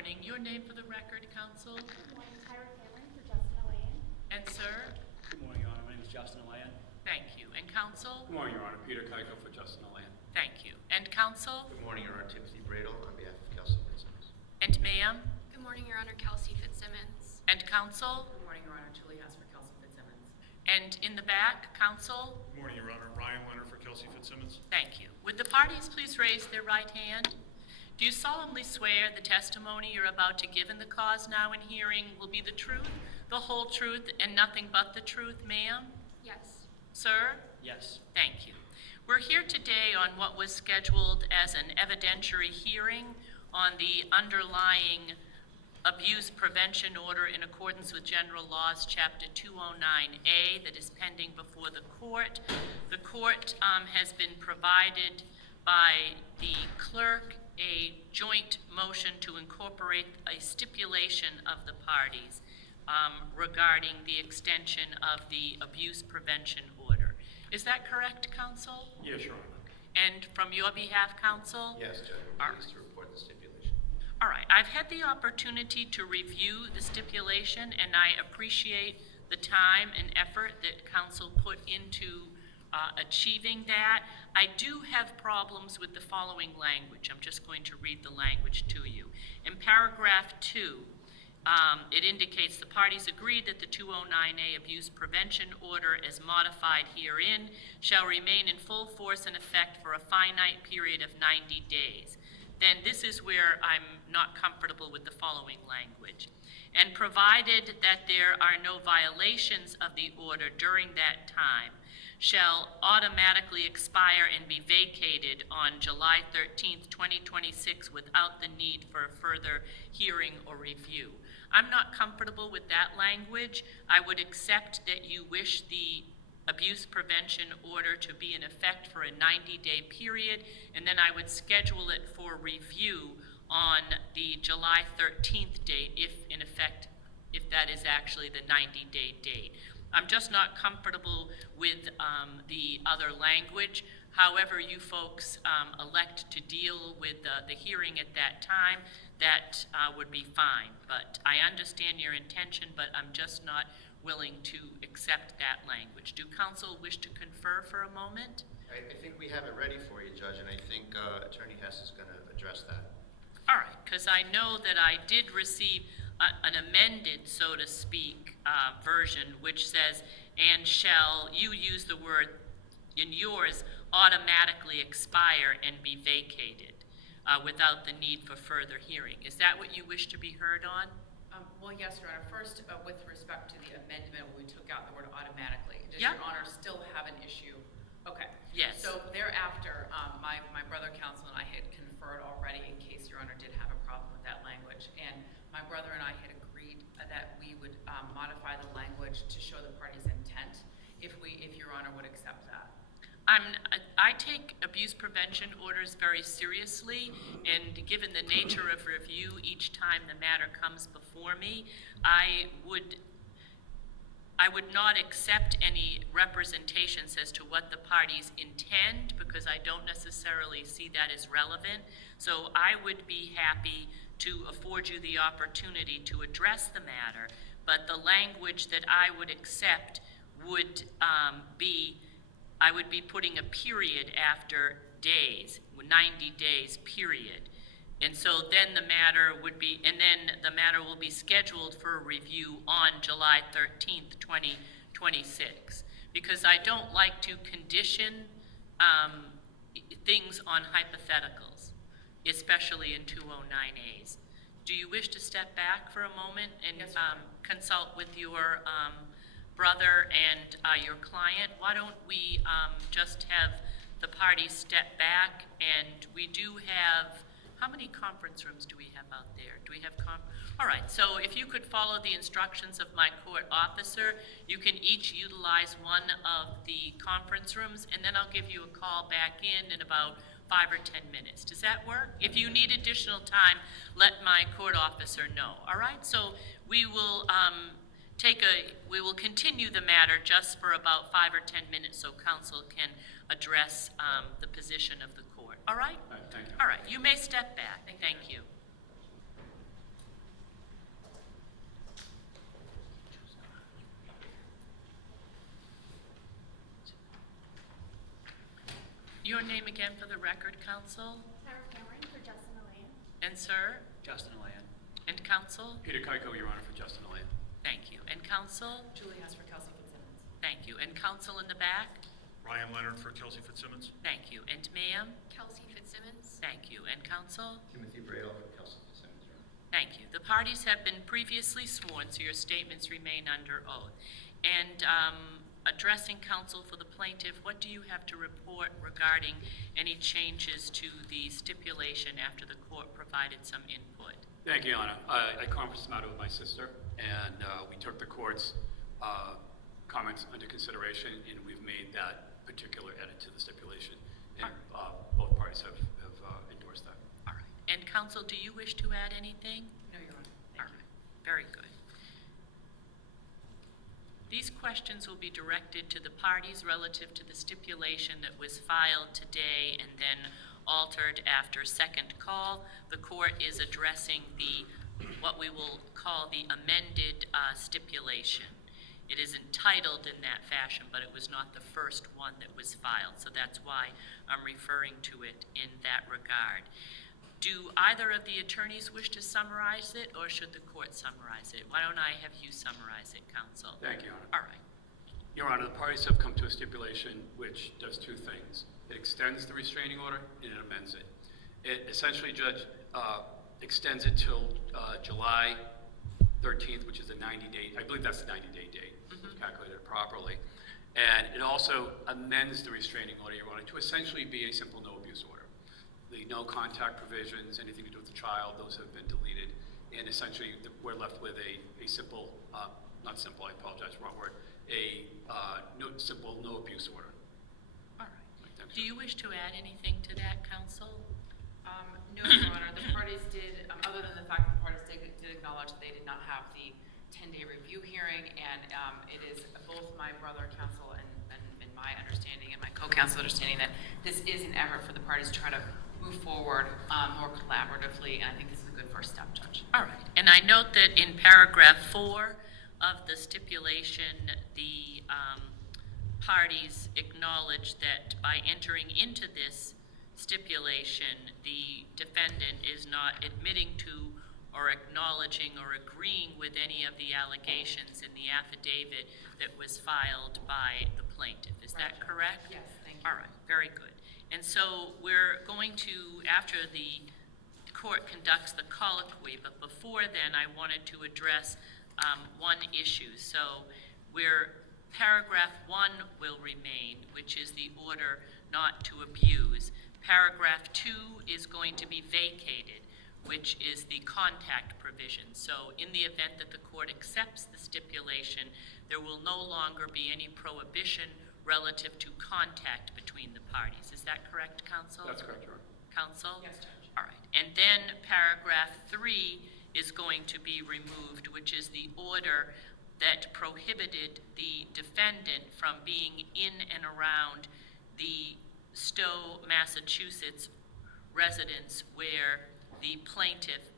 morning. Your name for the record, counsel? Good morning, Tyra Cameron for Justin Elaine. And sir? Good morning, Your Honor. My name is Justin Elaine. Thank you. And counsel? Good morning, Your Honor. Peter Keiko for Justin Elaine. Thank you. And counsel? Good morning, Your Honor. Timothy Bradle on behalf of Kelsey Fitzsimmons. And ma'am? Good morning, Your Honor. Kelsey Fitzsimmons. And counsel? Good morning, Your Honor. Julie Hess for Kelsey Fitzsimmons. And in the back, counsel? Good morning, Your Honor. Ryan Leonard for Kelsey Fitzsimmons. Thank you. Would the parties please raise their right hand? Do you solemnly swear the testimony you're about to give in the cause now in hearing will be the truth, the whole truth, and nothing but the truth, ma'am? Yes. Sir? Yes. Thank you. We're here today on what was scheduled as an evidentiary hearing on the underlying abuse prevention order in accordance with General Laws, Chapter 209A, that is pending before the court. The court has been provided by the clerk a joint motion to incorporate a stipulation of the parties regarding the extension of the abuse prevention order. Is that correct, counsel? Yes, Your Honor. And from your behalf, counsel? Yes, Judge. All I'm pleased to report the stipulation. All right, I've had the opportunity to review the stipulation, and I appreciate the time and effort that counsel put into achieving that. I do have problems with the following language. I'm just going to read the language to you. In paragraph 2, it indicates the parties agreed that the 209A abuse prevention order as modified herein shall remain in full force and effect for a finite period of 90 days. Then this is where I'm not comfortable with the following language. And provided that there are no violations of the order during that time, shall automatically expire and be vacated on July 13th, 2026 without the need for a further hearing or review. I'm not comfortable with that language. I would accept that you wish the abuse prevention order to be in effect for a 90-day period, and then I would schedule it for review on the July 13th date, if that is actually the 90-day date. I'm just not comfortable with the other language. However you folks elect to deal with the hearing at that time, that would be fine. But I understand your intention, but I'm just not willing to accept that language. Do counsel wish to confer for a moment? I think we have it ready for you, Judge, and I think Attorney Hess is going to address that. All right, because I know that I did receive an amended, so to speak, version, which says, and shall, you use the word in yours, automatically expire and be vacated without the need for further hearing. Is that what you wish to be heard on? Well, yes, Your Honor. First, with respect to the amendment, we took out the word automatically. Does Yep. Your Honor still have an issue? Okay. Yes. So thereafter, my brother counsel and I had conferred already in case Your Honor did have a problem with that language. And my brother and I had agreed that we would modify the language to show the party's intent if Your Honor would accept that. I take abuse prevention orders very seriously, and given the nature of review each time the matter comes before me, I would not accept any representations as to what the parties intend, because I don't necessarily see that as relevant. So I would be happy to afford you the opportunity to address the matter, but the language that I would accept would I would be putting a period after days, 90 days period. And so then the matter would be, and then the matter will be scheduled for a review on July 13th, 2026. Because I don't like to condition things on hypotheticals, especially in 209As. Do you wish to step back for a moment and Yes, consult with your brother and your client? Why don't we just have the parties step back, and we do have, how many conference rooms do we have out there? Do we have all right, so if you could follow the instructions of my court officer, you can each utilize one of the conference rooms, and then I'll give you a call back in about 5 or 10 minutes. Does that work? If you need additional time, let my court officer know. All right, so we will we will continue the matter just for about 5 or 10 minutes so counsel can address the position of the court. All right? All right, thank you. All right, you may step back. Thank you. Your name again for the record, counsel? Tyra Cameron for Justin Elaine. And sir? Justin Alain. And counsel? Peter Keiko, Your Honor, for Justin Alain. Thank you. And counsel? Julie Hess for Kelsey Fitzsimmons. Thank you. And counsel in the back? Ryan Leonard for Kelsey Fitzsimmons. Thank you. And ma'am? Kelsey Fitzsimmons. Thank you. And counsel? Timothy Braille for Kelsey Fitzsimmons, Your Honor. Thank you. The parties have been previously sworn, so your statements remain under oath. And addressing counsel for the plaintiff, what do you have to report regarding any changes to the stipulation after the court provided some input? Thank you, Your Honor. I conferenced the matter with my sister, and we took the court's comments under consideration, and we've made that particular edit to the stipulation. And both parties have endorsed that. All right. And counsel, do you wish to add anything? No, Your Honor. All right. Very good. These questions will be directed to the parties relative to the stipulation that was filed today and then altered after second call. The court is addressing what we will call the amended stipulation. It is entitled in that fashion, but it was not the first one that was filed, so that's why I'm referring to it in that regard. Do either of the attorneys wish to summarize it, or should the court summarize it? Why don't I have you summarize it, counsel? Thank you, Your Honor. All right. Your Honor, the parties have come to a stipulation which does two things. It extends the restraining order and it amends it. It essentially, Judge, extends it till July 13th, which is a 90-day, I believe that's the 90-day date, calculated properly. And it also amends the restraining order, Your Honor, to essentially be a simple no abuse order. The no contact provisions, anything to do with the child, those have been deleted. And essentially, we're left with a simple, not simple, I apologize, wrong word, simple no abuse order. All right. Do you wish to add anything to that, counsel? No, Your Honor. The parties did, other than the fact that the parties did acknowledge that they did not have the 10-day review hearing, and it is both my brother counsel and my understanding and my co-counsel understanding that this is an effort for the parties to try to move forward more collaboratively, and I think this is a good first step, Judge. All right. And I note that in paragraph 4 of the stipulation, the parties acknowledge that by entering into this stipulation, the defendant is not admitting to or acknowledging or agreeing with any of the allegations in the affidavit that was filed by the plaintiff. Is that correct? Yes, thank you. All right, very good. And so we're going to, after the court conducts the colloquy, but before then, I wanted to address one issue. So paragraph 1 will remain, which is the order not to abuse. Paragraph 2 is going to be vacated, which is the contact provision. So in the event that the court accepts the stipulation, there will no longer be any prohibition relative to contact between the parties. Is that correct, counsel? That's correct, Your Honor. Counsel? Yes, Judge. All right. And then paragraph 3 is going to be removed, which is the order that prohibited the defendant from being in and around the Stowe, Massachusetts residence where the plaintiff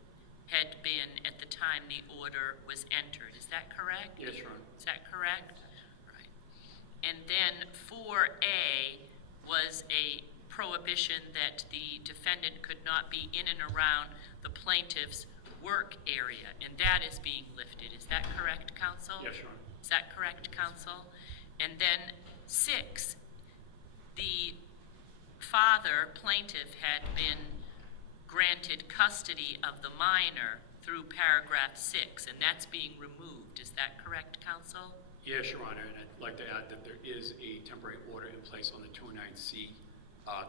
had been at the time the order was entered. Is that correct? Yes, Your Honor. Is that correct? Right. And then 4A was a prohibition that the defendant could not be in and around the plaintiff's work area, and that is being lifted. Is that correct, counsel? Yes, Your Honor. Is that correct, counsel? And then 6, the father, plaintiff, had been granted custody of the minor through paragraph 6, and that's being removed. Is that correct, counsel? Yes, Your Honor, and I'd like to add that there is a temporary order in place on the 209C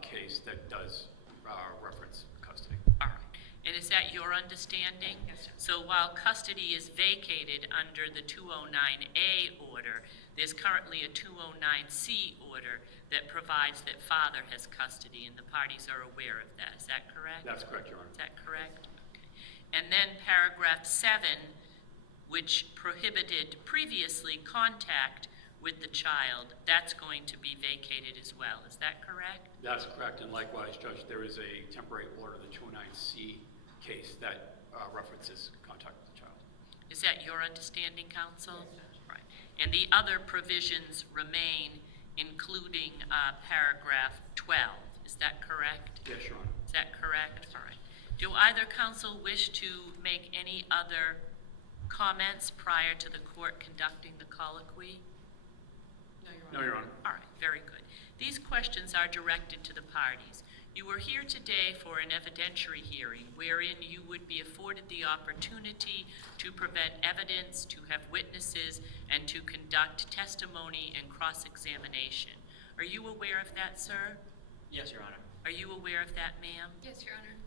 case that does reference custody. All right. And is that your understanding? Yes, sir. So while custody is vacated under the 209A order, there's currently a 209C order that provides that father has custody, and the parties are aware of that. Is that correct? That's correct, Your Honor. Is that correct? Okay. And then paragraph 7, which prohibited previously contact with the child, that's going to be vacated as well. Is that correct? That's correct, and likewise, Judge, there is a temporary order, the 209C case, that references contact with the child. Is that your understanding, counsel? Right. And the other provisions remain, including paragraph 12. Is that correct? Yes, Your Honor. Is that correct? All right. Do either counsel wish to make any other comments prior to the court conducting the colloquy? No, Your Honor. All right, very good. These questions are directed to the parties. You are here today for an evidentiary hearing wherein you would be afforded the opportunity to present evidence, to have witnesses, and to conduct testimony and cross-examination. Are you aware of that, sir? Yes, Your Honor. Are you aware of that, ma'am? Yes, Your Honor.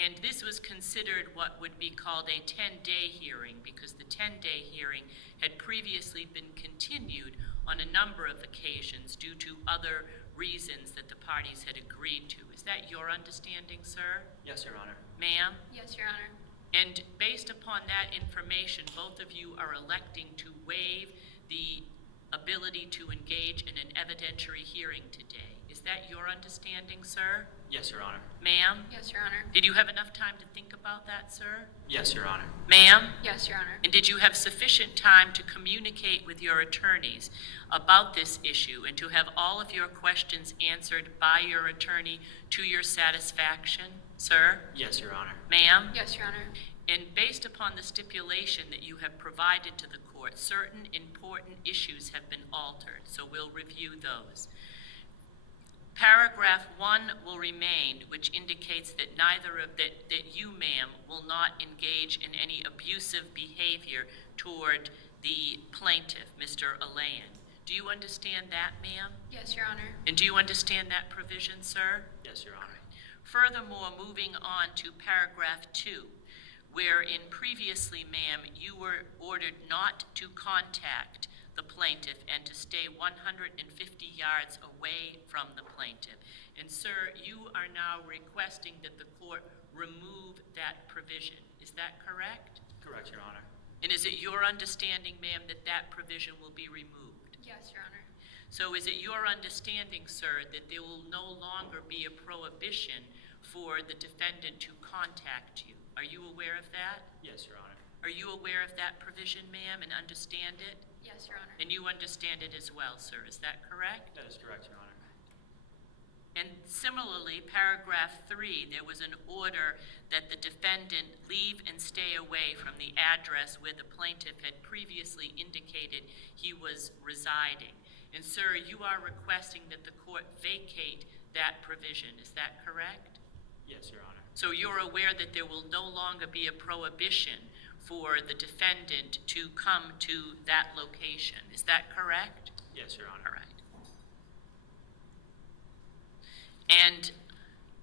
And this was considered what would be called a 10-day hearing because the 10-day hearing had previously been continued on a number of occasions due to other reasons that the parties had agreed to. Is that your understanding, sir? Yes, Your Honor. Ma'am? Yes, Your Honor. And based upon that information, both of you are electing to waive the ability to engage in an evidentiary hearing today. Is that your understanding, sir? Yes, Your Honor. Ma'am? Yes, Your Honor. Did you have enough time to think about that, sir? Yes, Your Honor. Ma'am? Yes, Your Honor. And did you have sufficient time to communicate with your attorneys about this issue and to have all of your questions answered by your attorney to your satisfaction, sir? Yes, Your Honor. Ma'am? Yes, Your Honor. And based upon the stipulation that you have provided to the court, certain important issues have been altered, so we'll review those. Paragraph 1 will remain, which indicates that that you, ma'am, will not engage in any abusive behavior toward the plaintiff, Mr. Alain. Do you understand that, ma'am? Yes, Your Honor. And do you understand that provision, sir? Yes, Your Honor. Furthermore, moving on to paragraph 2, wherein previously, ma'am, you were ordered not to contact the plaintiff and to stay 150 yards away from the plaintiff. And sir, you are now requesting that the court remove that provision. Is that correct? Correct, Your Honor. And is it your understanding, ma'am, that that provision will be removed? Yes, Your Honor. So is it your understanding, sir, that there will no longer be a prohibition for the defendant to contact you? Are you aware of that? Yes, Your Honor. Are you aware of that provision, ma'am, and understand it? Yes, Your Honor. And you understand it as well, sir, is that correct? That is correct, Your Honor. And similarly, paragraph 3, there was an order that the defendant leave and stay away from the address where the plaintiff had previously indicated he was residing. And sir, you are requesting that the court vacate that provision, is that correct? Yes, Your Honor. So you're aware that there will no longer be a prohibition for the defendant to come to that location, is that correct? Yes, Your Honor. All right. And,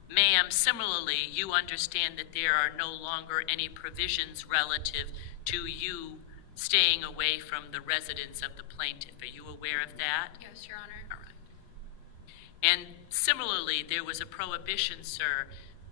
ma'am, similarly, you understand that there are no longer any provisions relative to you staying away from the residence of the plaintiff. Are you aware of that? Yes, Your Honor. All right. And similarly, there was a prohibition, sir,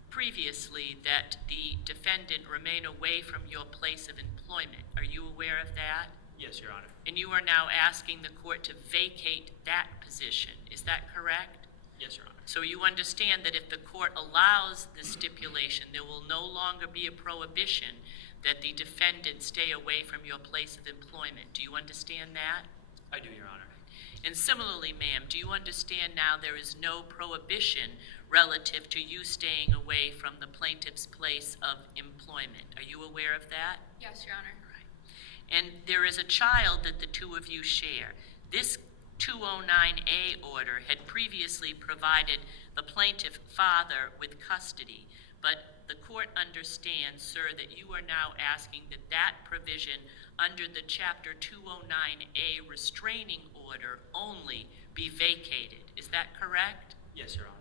previously that the defendant remain away from your place of employment. Are you aware of that? Yes, Your Honor. And you are now asking the court to vacate that position. Is that correct? Yes, Your Honor. So you understand that if the court allows the stipulation, there will no longer be a prohibition that the defendant stay away from your place of employment. Do you understand that? I do, Your Honor. And similarly, ma'am, do you understand now there is no prohibition relative to you staying away from the plaintiff's place of employment? Are you aware of that? Yes, Your Honor. And there is a child that the two of you share. This 209A order had previously provided the plaintiff father with custody, but the court understands, sir, that you are now asking that that provision under the Chapter 209A restraining order only be vacated. Is that correct? Yes, Your Honor.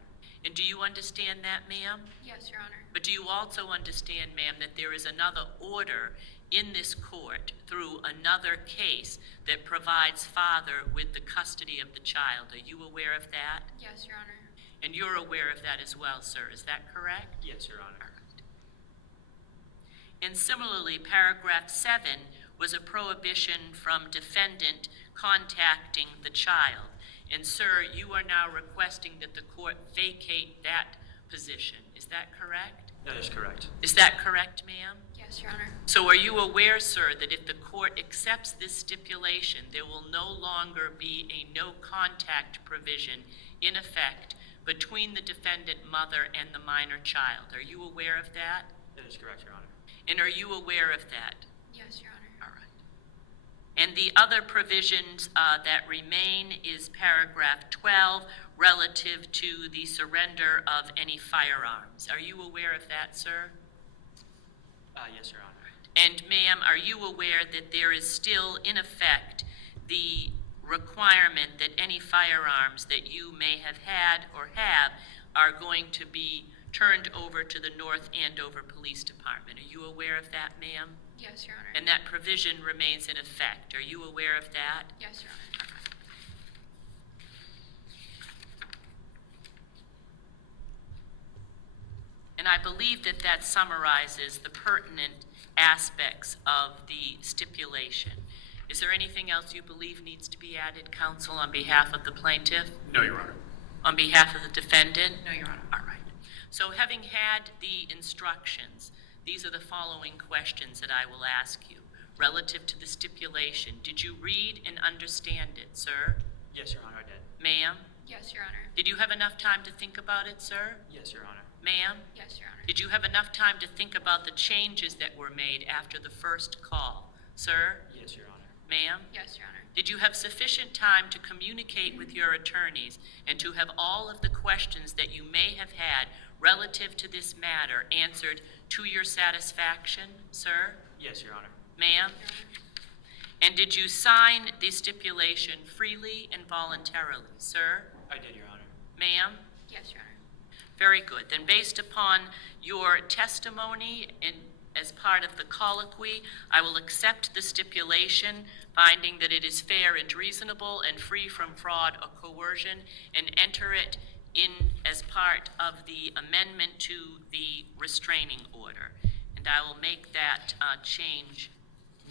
And do you understand that, ma'am? Yes, Your Honor. But do you also understand, ma'am, that there is another order in this court through another case that provides father with the custody of the child? Are you aware of that? Yes, Your Honor. And you're aware of that as well, sir. Is that correct? Yes, Your Honor. And similarly, paragraph 7 was a prohibition from defendant contacting the child. And sir, you are now requesting that the court vacate that position. Is that correct? That is correct. Is that correct, ma'am? Yes, Yes, Your Honor. So are you aware, sir, that if the court accepts this stipulation, there will no longer be a no-contact provision in effect between the defendant mother and the minor child? Are you aware of that? That is correct, Your Honor. And are you aware of that? Yes, Your Honor. All right. And the other provisions that remain is paragraph 12 relative to the surrender of any firearms. Are you aware of that, sir? Yes, Your Honor. And ma'am, are you aware that there is still in effect the requirement that any firearms that you may have had or have are going to be turned over to the North Andover Police Department? Are you aware of that, ma'am? Yes, Your Honor. And that provision remains in effect. Are you aware of that? Yes, Your Honor. And I believe that that summarizes the pertinent aspects of the stipulation. Is there anything else you believe needs to be added, counsel, on behalf of the plaintiff? No, Your Honor. On behalf of the defendant? No, Your Honor. All right. So having had the instructions, these are the following questions that I will ask you. Relative to the stipulation, did you read and understand it, sir? Yes, Your Honor, I did. Ma'am? Yes, Your Honor. Did you have enough time to think about it, sir? Yes, Your Honor. Ma'am? Yes, Your Honor. Did you have enough time to think about the changes that were made after the first call? Sir? Yes, Your Honor. Ma'am? Yes, Your Honor. Did you have sufficient time to communicate with your attorneys and to have all of the questions that you may have had relative to this matter answered to your satisfaction, sir? Yes, Your Honor. Ma'am? And did you sign the stipulation freely and voluntarily, sir? I did, Your Honor. Ma'am? Yes, Your Honor. Very good. Then based upon your testimony and as part of the colloquy, I will accept the stipulation, finding that it is fair and reasonable and free from fraud or coercion, and enter it in as part of the amendment to the restraining order. And I will make that change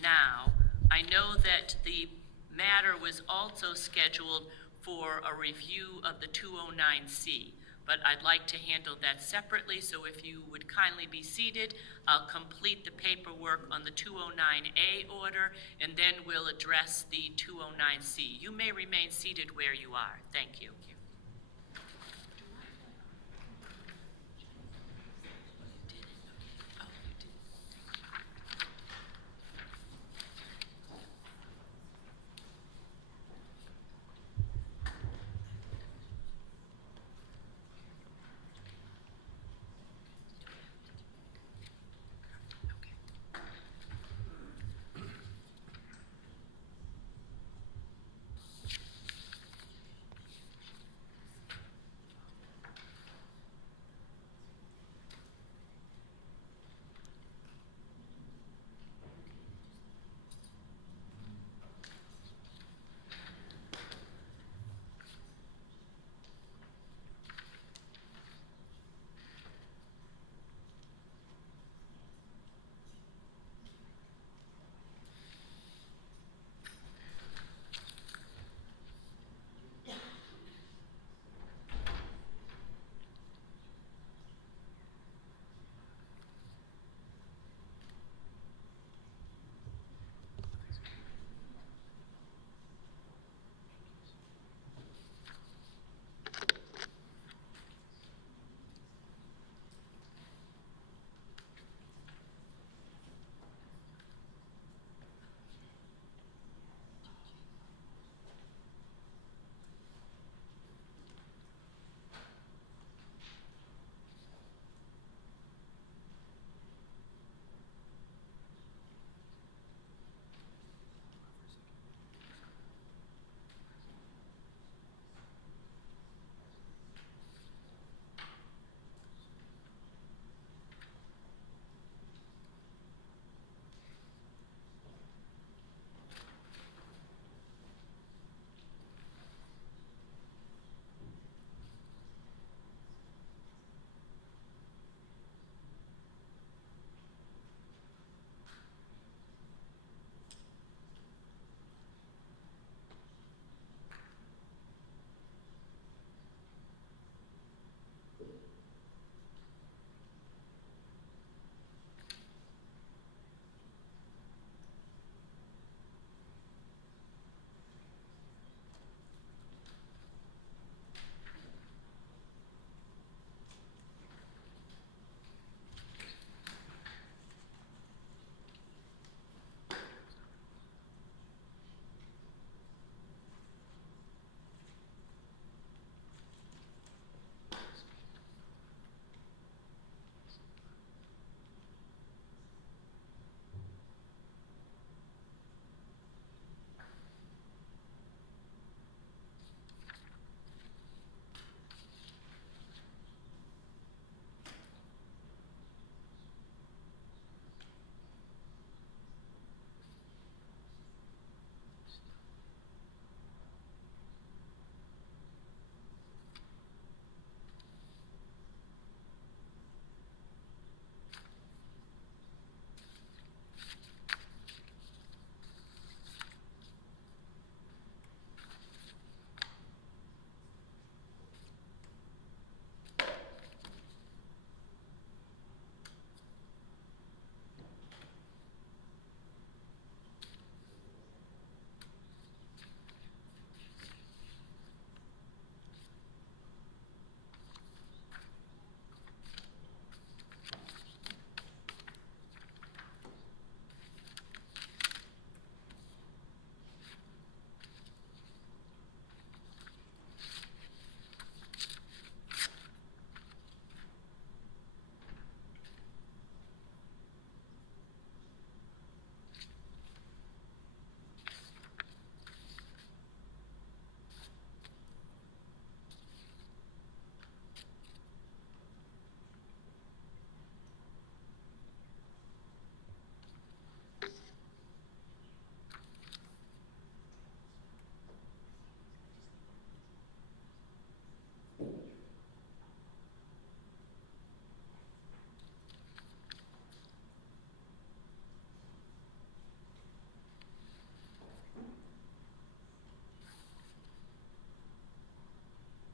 now. I know that the matter was also scheduled for a review of the 209C, but I'd like to handle that separately, so if you would kindly be seated, I'll complete the paperwork on the 209A order, and then we'll address the 209C. You may remain seated where you are. Thank you.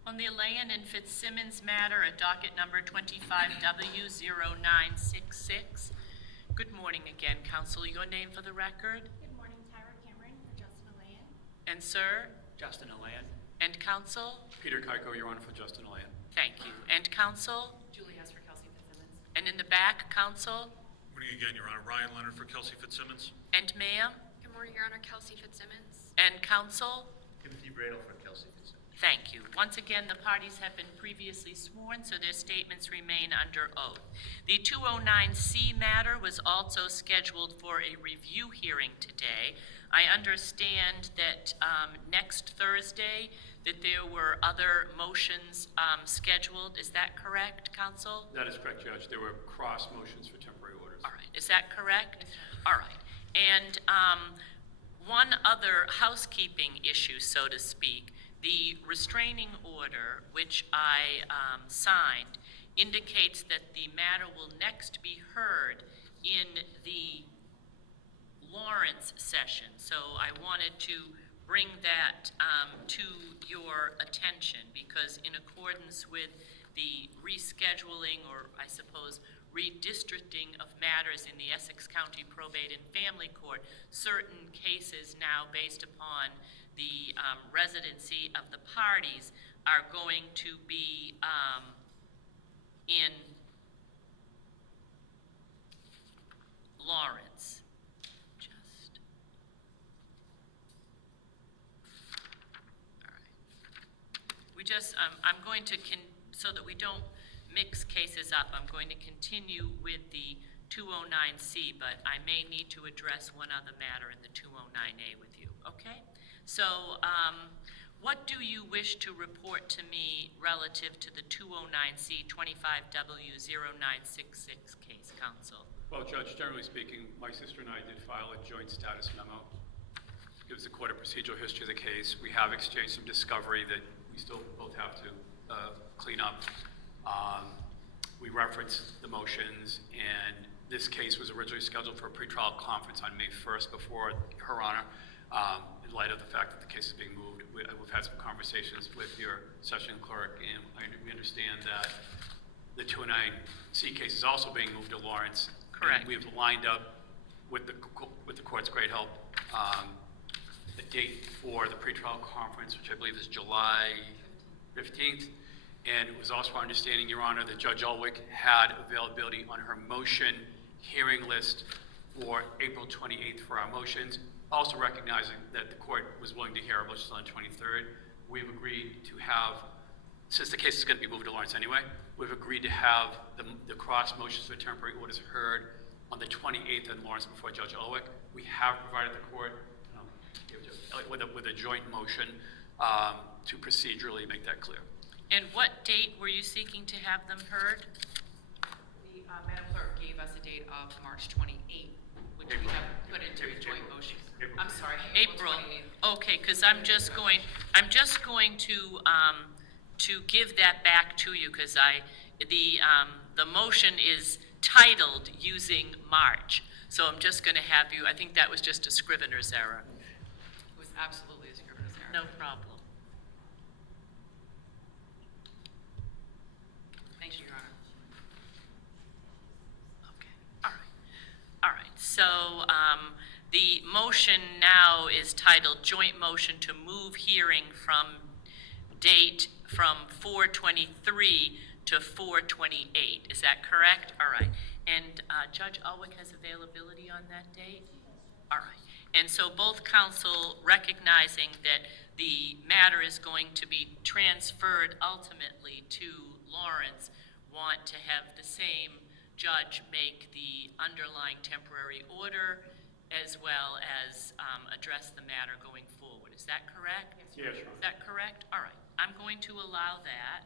On the Alain and Fitzsimmons matter at docket number 25W0966. Good morning again, counsel. Your name for the record? Good morning, Tyra Cameron for Justin Alain. And sir? Justin Alain. And counsel? Peter Keiko, Your Honor, for Justin Alain. Thank you. And counsel? Julie Hess for Kelsey Fitzsimmons. And in the back, counsel? Morning again, Your Honor. Ryan Leonard for Kelsey Fitzsimmons. And ma'am? Good morning, Your Honor. Kelsey Fitzsimmons. And counsel? Timothy Bradle for Kelsey Fitzsimmons. Thank you. Once again, the parties have been previously sworn, so their statements remain under oath. The 209C matter was also scheduled for a review hearing today. I understand that next Thursday, that there were other motions scheduled. Is that correct, counsel? That is correct, Judge. There were cross motions for temporary orders. All right. Is that correct? All right. And one other housekeeping issue, so to speak. The restraining order, which I signed, indicates that the matter will next be heard in the Lawrence session. So I wanted to bring that to your attention because in accordance with the rescheduling, or I suppose redistricting of matters in the Essex County Probate and Family Court, certain cases now based upon the residency of the parties are going to be in Lawrence. All right. I'm going to, so that we don't mix cases up, I'm going to continue with the 209C, but I may need to address one other matter in the 209A with you, okay? So, what do you wish to report to me relative to the 209C 25W0966 case, counsel? Well, Judge, generally speaking, my sister and I did file a joint status memo. Gives the court a procedural history of the case. We have exchanged some discovery that we still both have to clean up. We referenced the motions, and this case was originally scheduled for a pretrial conference on May 1st before Her Honor. In light of the fact that the case is being moved, we've had some conversations with your session clerk, and we understand that the 209C case is also being moved to Lawrence. Correct. And we've lined up with the court's great help a date for the pretrial conference, which I believe is July 15th. And it was also our understanding, Your Honor, that Judge Ulwick had availability on her motion hearing list for April 28th for our motions. Also recognizing that the court was willing to hear our motions on the 23rd, we've agreed to have, since the case is going to be moved to Lawrence anyway, we've agreed to have the cross motions for temporary orders heard on the 28th in Lawrence before Judge Ulwick. We have provided the court with a joint motion to procedurally make that clear. And what date were you seeking to have them heard? The Madam Clerk gave us a date of March 28th, which we have put into a joint motion. I'm sorry, April. 28th. Okay, because I'm just going to give that back to you because the motion is titled using March. So I'm just going to have you. I think that was just a scrivener's error. It was absolutely a scrivener's error. No problem. Thank you, Your Honor. Okay. All right. All right. So the motion now is titled Joint Motion to Move Hearing from date from 4/23 to 4/28. Is that correct? All right. And Judge Ulwick has availability on that date? All right. And so both counsel, recognizing that the matter is going to be transferred ultimately to Lawrence, want to have the same judge make the underlying temporary order as well as address the matter going forward. Is that correct? Yes, Your Honor. Is that correct? All right. I'm going to allow that.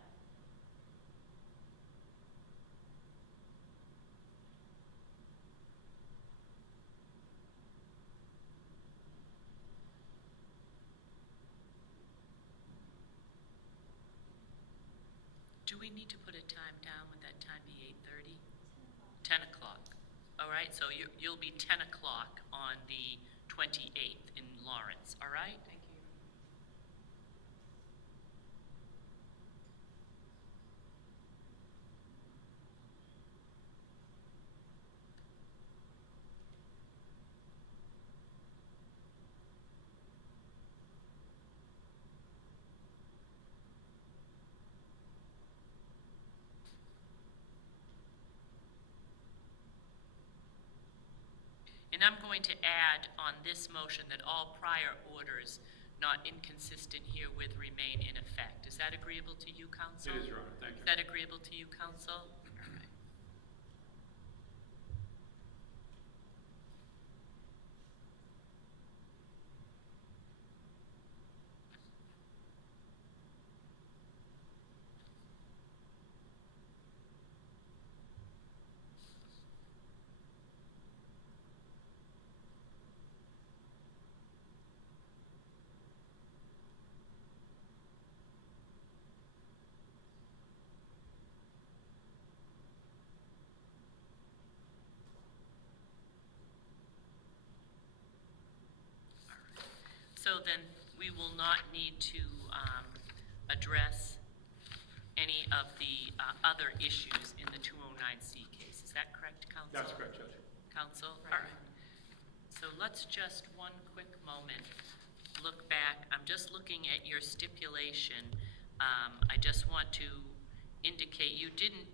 Do we need to put a time down? Would that time be 8:30? 10 o'clock. All right, so you'll be 10 o'clock on the 28th in Lawrence, all right? Thank you. And I'm going to add on this motion that all prior orders not inconsistent herewith remain in effect. Is that agreeable to you, counsel? It is, Your Honor, thank you. Is that agreeable to you, counsel? All right. So then we will not need to address any of the other issues in the 209C case. Is that correct, counsel? That's correct, Judge. Counsel? All right. So let's just, one quick moment, look back. I'm just looking at your stipulation. I just want to indicate you didn't,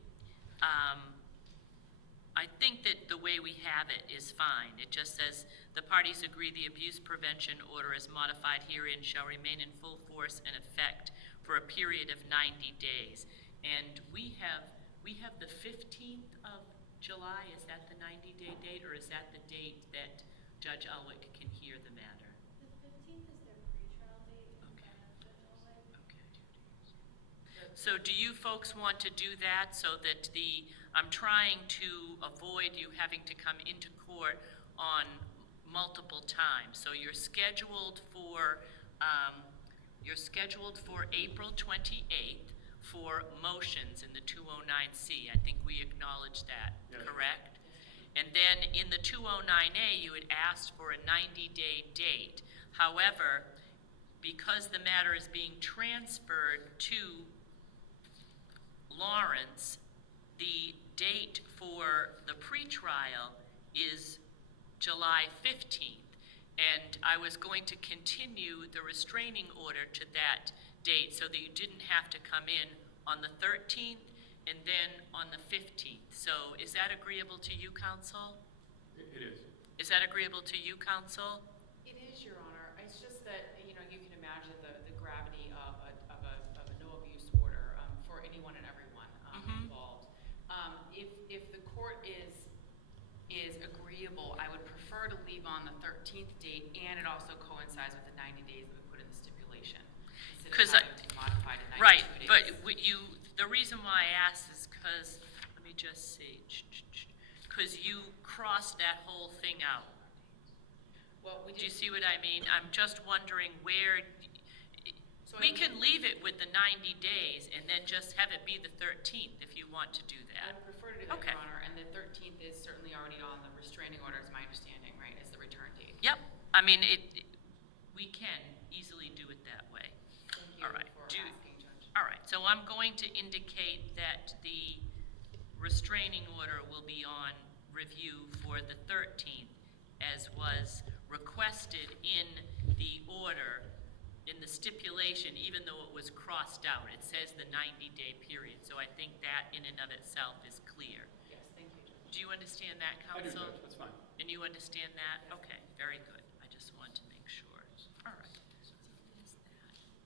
I think that the way we have it is fine. It just says, the parties agree the abuse prevention order as modified herein shall remain in full force and effect for a period of 90 days. And we have the 15th of July. Is that the 90-day date, or is that the date that Judge Elwick can hear the matter? The 15th is their pretrial date in Okay. front of Judge Elwick. Okay. So do you folks want to do that so that I'm trying to avoid you having to come into court on multiple times. So you're scheduled for April 28th for motions in the 209C. I think we acknowledge that, Yes. correct? And then in the 209A, you had asked for a 90-day date. However, because the matter is being transferred to Lawrence, the date for the pretrial is July 15th. And I was going to continue the restraining order to that date so that you didn't have to come in on the 13th and then on the 15th. So is that agreeable to you, counsel? It is. Is that agreeable to you, counsel? It is, Your Honor. It's just that, you know, you can imagine the gravity of a no abuse order for anyone and everyone involved. If the court is agreeable, I would prefer to leave on the 13th date, and it also coincides with the 90 days that we put in the stipulation. Because Modified in 92 right, days. but the reason why I asked is because, let me just see, because you crossed that whole thing out. Well, we Do you did, see what I mean? I'm just wondering where, So we I- can leave it with the 90 days and then just have it be the 13th if you want to do I that. would prefer to do that, Okay. Your Honor, and the 13th is certainly already on the restraining order, is my understanding, right, as the return date. Yep, I mean, we can easily do it that way. Thank you All right. for Do- asking, Judge. All right, so I'm going to indicate that the restraining order will be on review for the 13th, as was requested in the order, in the stipulation, even though it was crossed out. It says the 90-day period, so I think that in and of itself is clear. Yes, thank you, Judge. Do you understand that, I do, counsel? Judge, that's fine. And you understand that? Okay, very good. I just wanted to make sure. All right.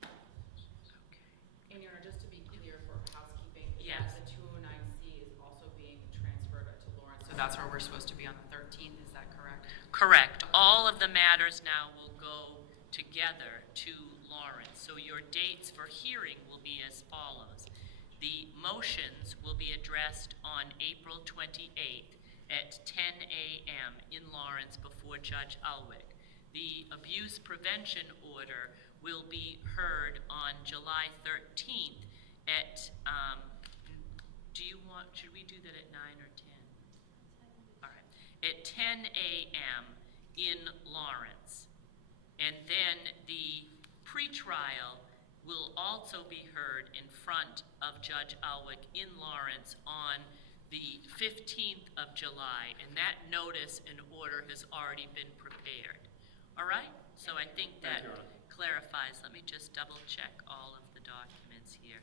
Okay. And Your Honor, just to be clear for housekeeping, Yes. the 209C is also being transferred to Lawrence, so that's where we're supposed to be on the 13th, is that correct? Correct. All of the matters now will go together to Lawrence. So your dates for hearing will be as follows. The motions will be addressed on April 28th at 10 a.m. in Lawrence before Judge Elwick. The abuse prevention order will be heard on July 13th at, should we do that at 9 or 10? All right, at 10 a.m. in Lawrence. And then the pretrial will also be heard in front of Judge Elwick in Lawrence on the 15th of July, and that notice and order has already been prepared. All right? So I think that Thank you, Your Honor. clarifies. Let me just double check all of the documents here.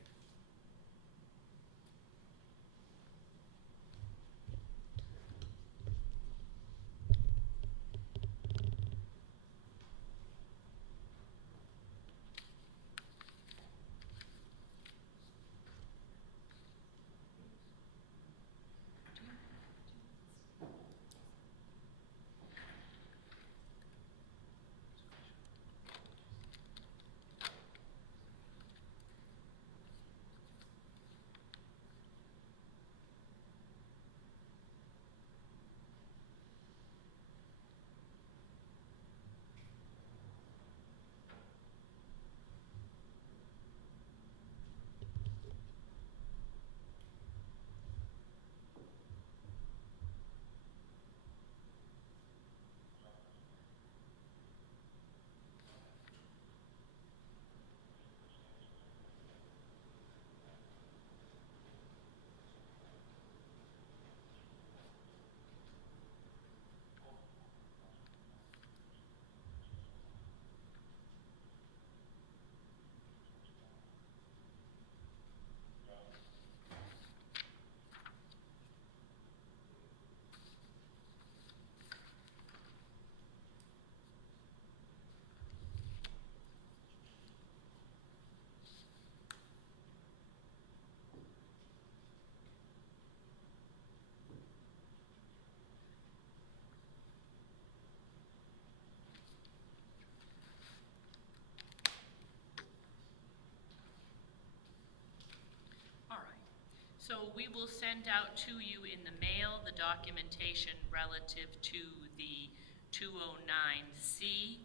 So we will send out to you in the mail the documentation relative to the 209C,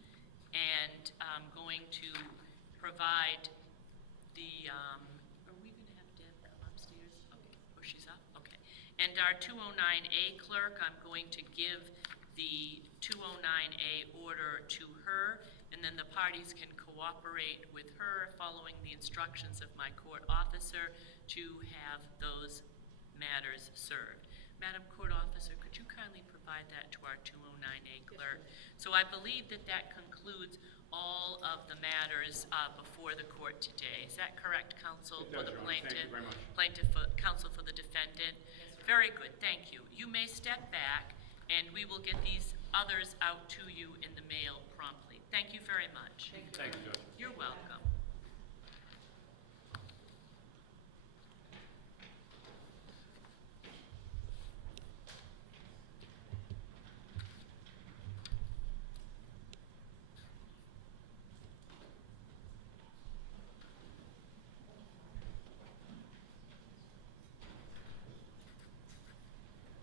and I'm going to provide the, are we going to have Deb come upstairs? Okay, oh, she's up, okay. And our 209A clerk, I'm going to give the 209A order to her, and then the parties can cooperate with her following the instructions of my court officer to have those matters served. Madam Court Officer, could you kindly provide that to our 209A clerk? So I believe that that concludes all of the matters before the court today. Is that correct, counsel? It does, For the Your Honor. plaintiff, Thank you very much. Plaintiff, counsel for the defendant? Very good, thank you. You may step back, and we will get these others out to you in the mail promptly. Thank you very much. Thank you, Judge. You're welcome.